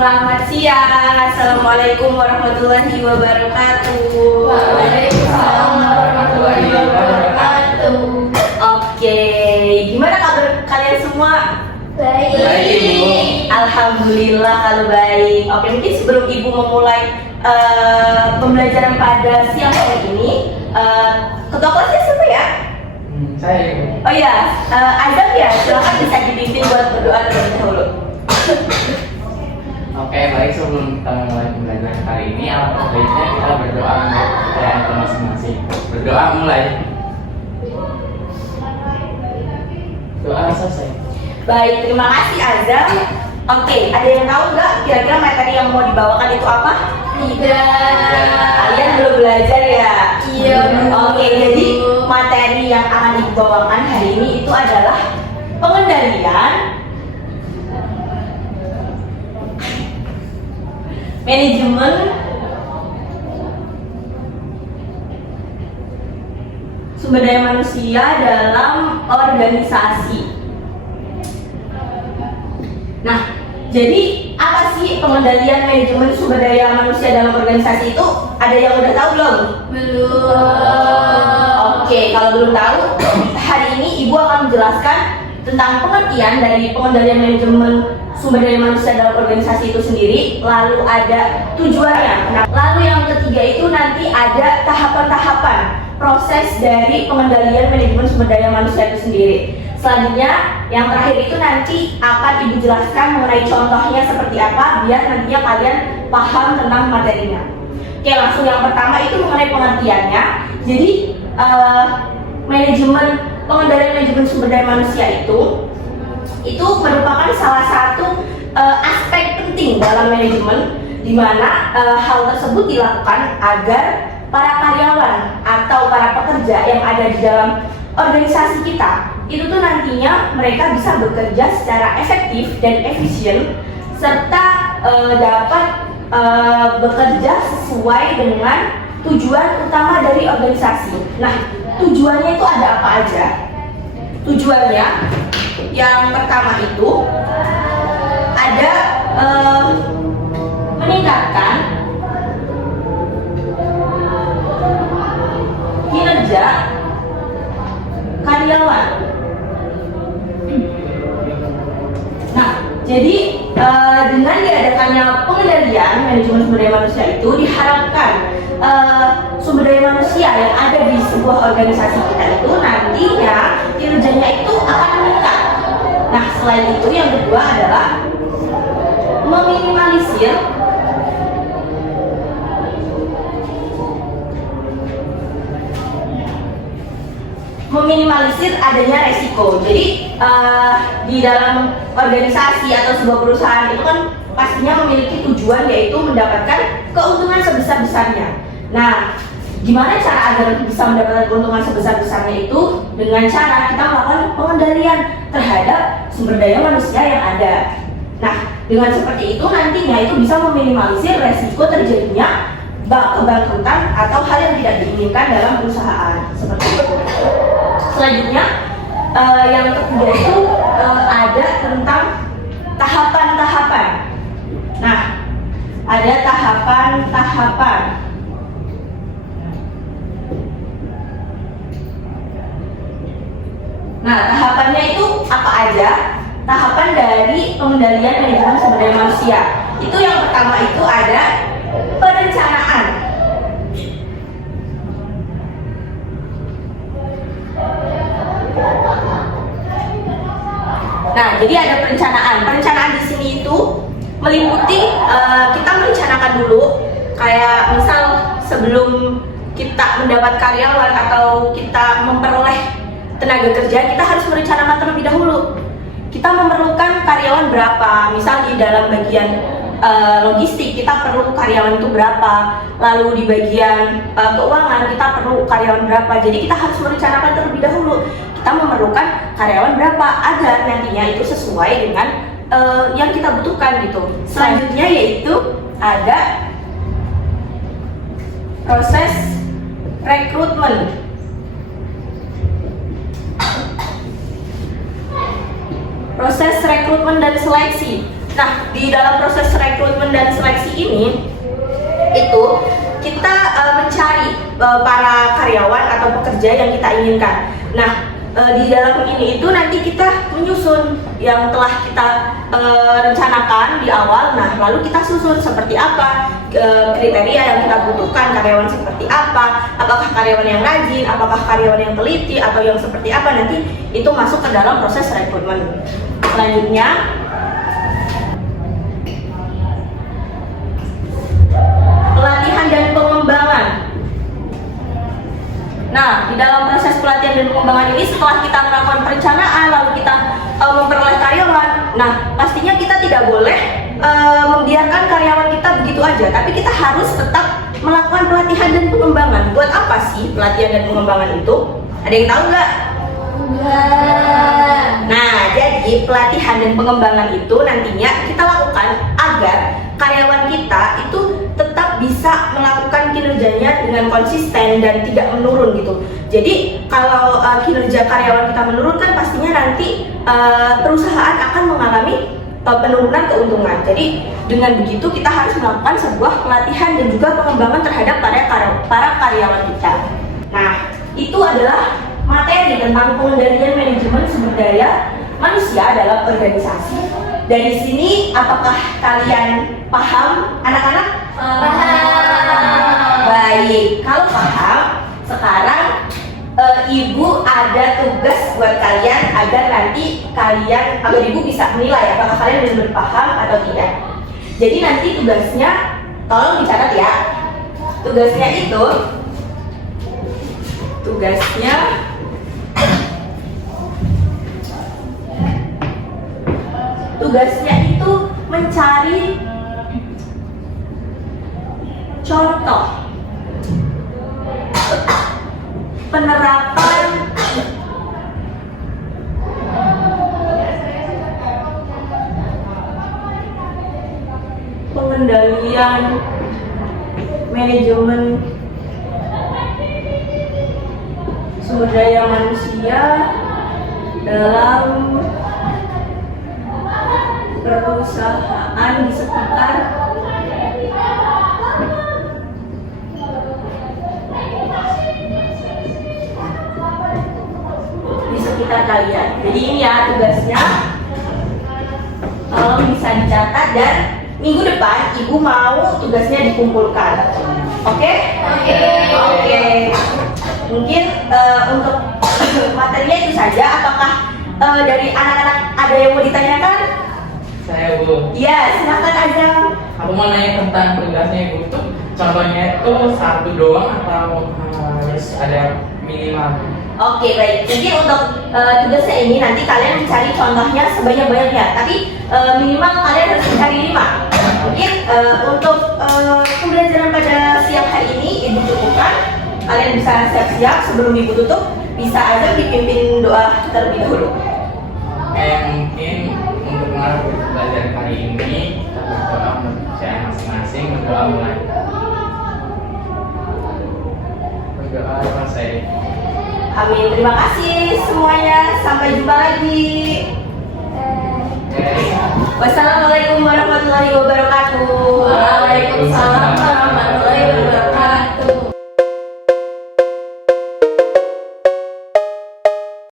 Selamat siang. Assalamualaikum warahmatullahi wabarakatuh. Waalaikumsalam warahmatullahi wabarakatuh. Oke, gimana kabar kalian semua? Baik. Alhamdulillah kalau baik. Oke, mungkin sebelum Ibu memulai pembelajaran pada siang hari ini, ketua kelasnya siapa ya? Saya. Oh ya, Azam ya. Silakan bisa dipimpin buat berdoa terlebih dahulu. Oke, baik, sebelum kita mulai pembelajaran kali ini, alangkah baiknya kita berdoa untuk kepercayaan kita masing-masing. Berdoa mulai. Doa selesai. Baik, terima kasih Azam. Oke, ada yang tahu nggak kira-kira materi yang mau dibawakan itu apa? Tidak. Kalian belum belajar ya? Iya. Oke, jadi materi yang akan dibawakan hari ini itu adalah pengendalian, manajemen, sumber daya manusia dalam organisasi. Nah, jadi apa sih pengendalian manajemen sumber daya manusia dalam organisasi itu? Ada yang udah tahu belum? Belum. Oke, kalau belum tahu, hari ini Ibu akan menjelaskan tentang pengertian dari pengendalian manajemen sumber daya manusia dalam organisasi itu sendiri, lalu ada tujuannya. Nah, lalu yang ketiga itu nanti ada tahapan-tahapan proses dari pengendalian manajemen sumber daya manusia itu sendiri. Selanjutnya, yang terakhir itu nanti akan Ibu jelaskan mengenai contohnya seperti apa, biar nantinya kalian paham tentang materinya. Oke, langsung yang pertama itu mengenai pengertiannya. Jadi, pengendalian manajemen sumber daya manusia itu merupakan salah satu aspek penting dalam manajemen, di mana hal tersebut dilakukan agar para karyawan atau para pekerja yang ada di dalam organisasi kita itu tuh nantinya mereka bisa bekerja secara efektif dan efisien, serta dapat bekerja sesuai dengan tujuan utama dari organisasi. Nah, tujuannya itu ada apa aja? Tujuannya yang pertama itu ada meningkatkan kinerja karyawan. Nah, jadi dengan diadakannya pengendalian manajemen sumber daya manusia itu diharapkan sumber daya manusia yang ada di sebuah organisasi kita itu nantinya kinerjanya itu akan meningkat. Nah, selain itu yang kedua adalah meminimalisir adanya resiko. Jadi di dalam organisasi atau sebuah perusahaan itu kan pastinya memiliki tujuan, yaitu mendapatkan keuntungan sebesar-besarnya. Nah, gimana cara agar bisa mendapatkan keuntungan sebesar-besarnya itu? Dengan cara kita melakukan pengendalian terhadap sumber daya manusia yang ada. Nah, dengan seperti itu nantinya itu bisa meminimalisir resiko terjadinya kebangkrutan atau hal yang tidak diinginkan dalam perusahaan. Seperti itu. Selanjutnya, yang ketiga itu ada tentang tahapan-tahapan. Nah, ada tahapan-tahapan. Nah, tahapannya itu apa aja? Tahapan dari pengendalian manajemen sumber daya manusia. Itu yang pertama itu ada perencanaan. Nah, jadi ada perencanaan. Perencanaan di sini itu meliputi kita merencanakan dulu, kayak misal sebelum kita mendapat karyawan atau kita memperoleh tenaga kerja, kita harus merencanakan terlebih dahulu. Kita memerlukan karyawan berapa, misal di dalam bagian logistik kita perlu karyawan itu berapa, lalu di bagian keuangan kita perlu karyawan berapa. Jadi kita harus merencanakan terlebih dahulu kita memerlukan karyawan berapa agar nantinya itu sesuai dengan yang kita butuhkan gitu. Selanjutnya yaitu ada proses rekrutmen. Proses rekrutmen dan seleksi. Nah, di dalam proses rekrutmen dan seleksi ini itu kita mencari para karyawan atau pekerja yang kita inginkan. Nah, di dalam ini itu nanti kita menyusun yang telah kita rencanakan di awal. Nah, lalu kita susun seperti apa kriteria yang kita butuhkan, karyawan seperti apa, apakah karyawan yang rajin, apakah karyawan yang teliti, atau yang seperti apa, nanti itu masuk ke dalam proses rekrutmen. Selanjutnya, pelatihan dan pengembangan. Nah, di dalam proses pelatihan dan pengembangan ini, setelah kita melakukan perencanaan, lalu kita memperoleh karyawan, nah pastinya kita tidak boleh membiarkan karyawan kita begitu aja, tapi kita harus tetap melakukan pelatihan dan pengembangan. Buat apa sih pelatihan dan pengembangan itu? Ada yang tahu nggak? Enggak. Nah, jadi pelatihan dan pengembangan itu nantinya kita lakukan agar karyawan kita itu tetap bisa melakukan kinerjanya dengan konsisten dan tidak menurun gitu. Jadi kalau kinerja karyawan kita menurun kan pastinya nanti perusahaan akan mengalami penurunan keuntungan. Jadi dengan begitu kita harus melakukan sebuah pelatihan dan juga pengembangan terhadap para karyawan kita. Nah, itu adalah materi tentang pengendalian manajemen sumber daya manusia dalam organisasi. Dari sini, apakah kalian paham, anak-anak? Paham. Baik, kalau paham, sekarang ibu ada tugas buat kalian agar nanti agar ibu bisa menilai apakah kalian benar-benar paham atau tidak. Jadi nanti tugasnya, tolong dicatat ya. Tugasnya itu mencari contoh penerapan pengendalian manajemen sumber daya manusia dalam perusahaan di sekitar kalian. Jadi ini ya tugasnya, tolong bisa dicatat dan minggu depan ibu mau tugasnya dikumpulkan. Oke? Oke. Mungkin untuk materinya itu saja. Apakah dari anak-anak ada yang mau ditanyakan? Saya, Bu. Iya, silakan aja. Aku mau nanya tentang tugasnya, Ibu. Tuh contohnya itu satu doang atau harus ada minimal? Oke, baik. Jadi untuk tugasnya ini nanti kalian mencari contohnya sebanyak-banyaknya, tapi minimal kalian harus mencari 5. Mungkin untuk pembelajaran pada siang hari ini ibu cukupkan. Kalian bisa siap-siap sebelum ibu tutup, bisa aja dipimpin doa terlebih dahulu. Mungkin untuk mengarah belajar kali ini kita berdoa untuk saya masing-masing, berdoa mulai. Berdoa selesai. Amin. Terima kasih semuanya. Sampai jumpa lagi. Wassalamualaikum warahmatullahi wabarakatuh. Waalaikumsalam.